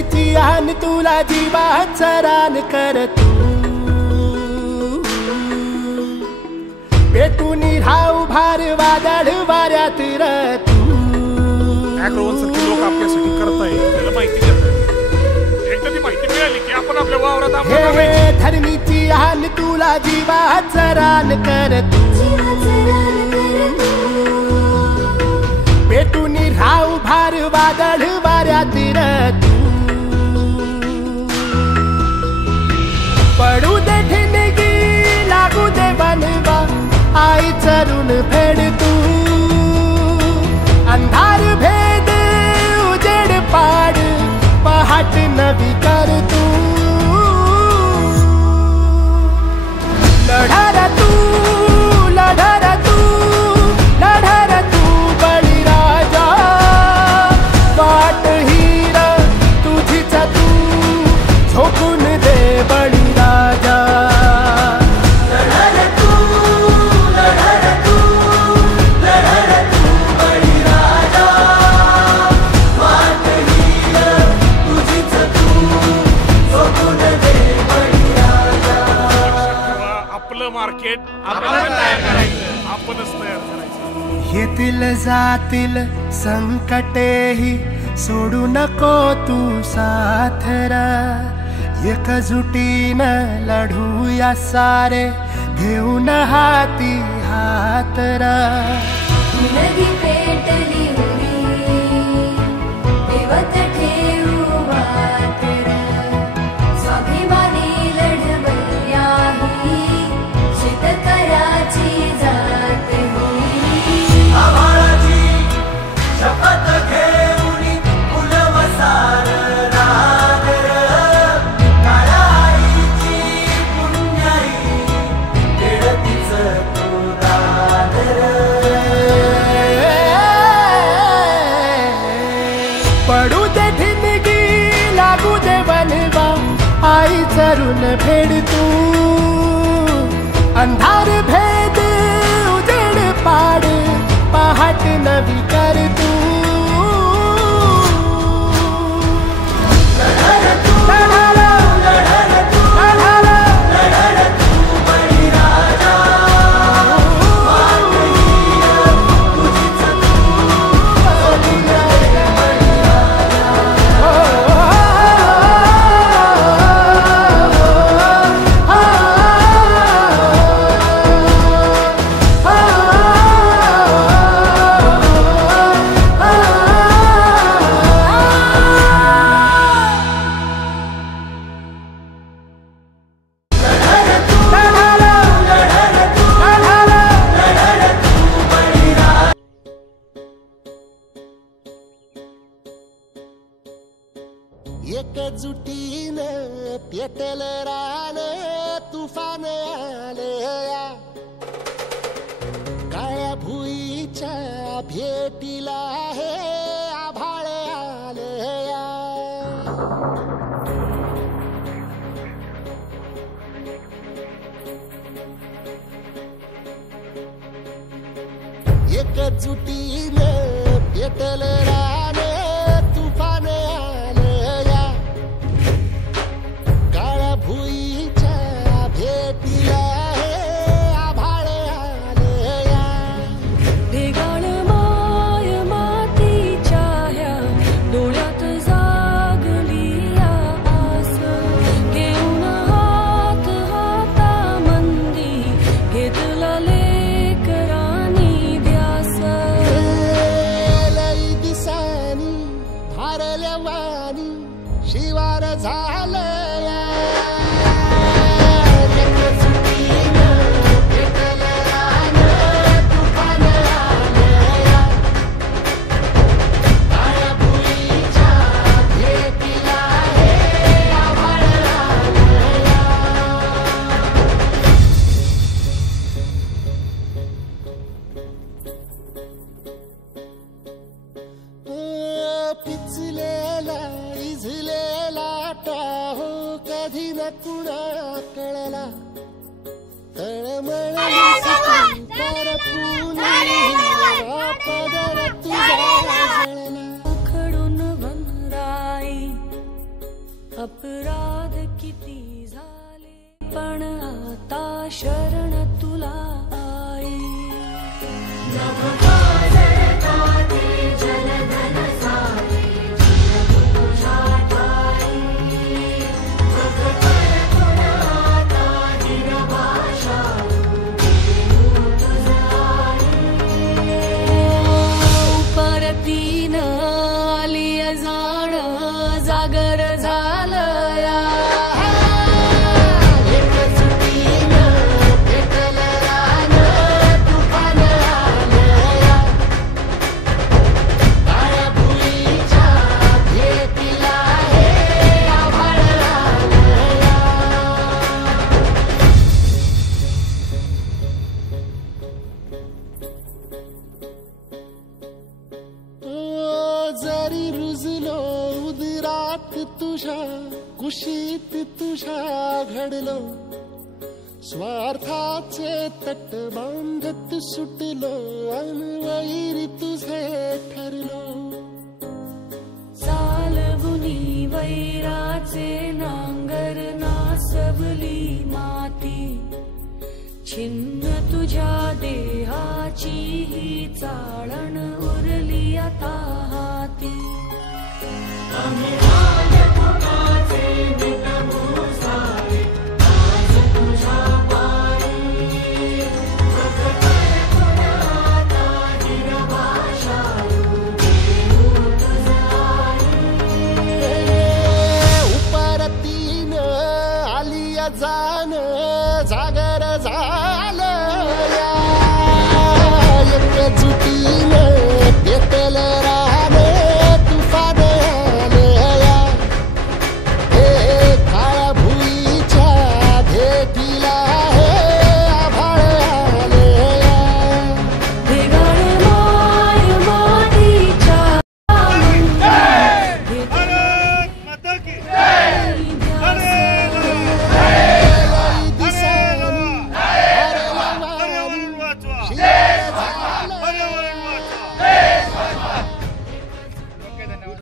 धरणीची आन तुला जीवाचा रान कर तू पेटून राहू भार वादळ वाऱ्यात र तू लोक आपल्यासाठी करताय त्याला माहिती देतात एकदा ती माहिती मिळाली की आपण आपल्या वावरात धरणीची आन तुला जीवाचा रान कर तू पेटून राहू भार वादळ वाऱ्यात र तू पडू दे ठिणगी लागू दे बनवा आई चरून फेड तू अंधार भेद उजेड पाड पहाट नवी कर तू लढा तू लढा तू लढा तू बळीराजा वाट हीर तुझीच तू झोकून दे बळीराजा मार्केट आपणच तयार करायचं येतील जातील संकटेही सोडू नको तू साथरा एकजुटीनं लढूया सारे घेऊन हाती हातरा पेटली देवत ठेवू मात्र स्वाभिमानी लढवल्याही शेतकऱ्याची जात होई आभाळाची शपथ घेऊन फुलवसार रागर काळ्या आईची पुण्याई देडतीच तो दादर पडू दे ठिणगी लागू दे बनवा आई चरून फेड तू अंधार भेद उजेड पाड पहाट नवी कर तू एकजुटीनं पेटल रान तुफान आलया काळ्या भुईच्या भेटीला हे आभाळ आलया एकजुटीनं पेटल रान तुफान आलया काळ्या भुईच्या भेटीला हे आभाळ आलया ढेगाळ माय मातीच्या ह्या डोळ्यात जागली आस घेऊन हात हातामंदी घेतला लेकरांनी ध्यास लई दिसानी भारल्या वाणी शिवार झालया पिचलेला इझलेला टाहो कधी न कुणा कळला तळमळ खडून वनराई अपराध किती झाले पण आता शरण तुला आई परतीन आली जाण जागर झालया जरी रुजलो उदरात तुझ्या कुशीत तुझ्या घडलो स्वार्थाचे तट बांधत सुटलो अनवैरी तुझे ठरलो चालवुनी वैराचे नांगर नासवली माती छिन्न तुझ्या देहाची ही चाळण उरली आता हाती उपरतीन आली जाण जागर झालं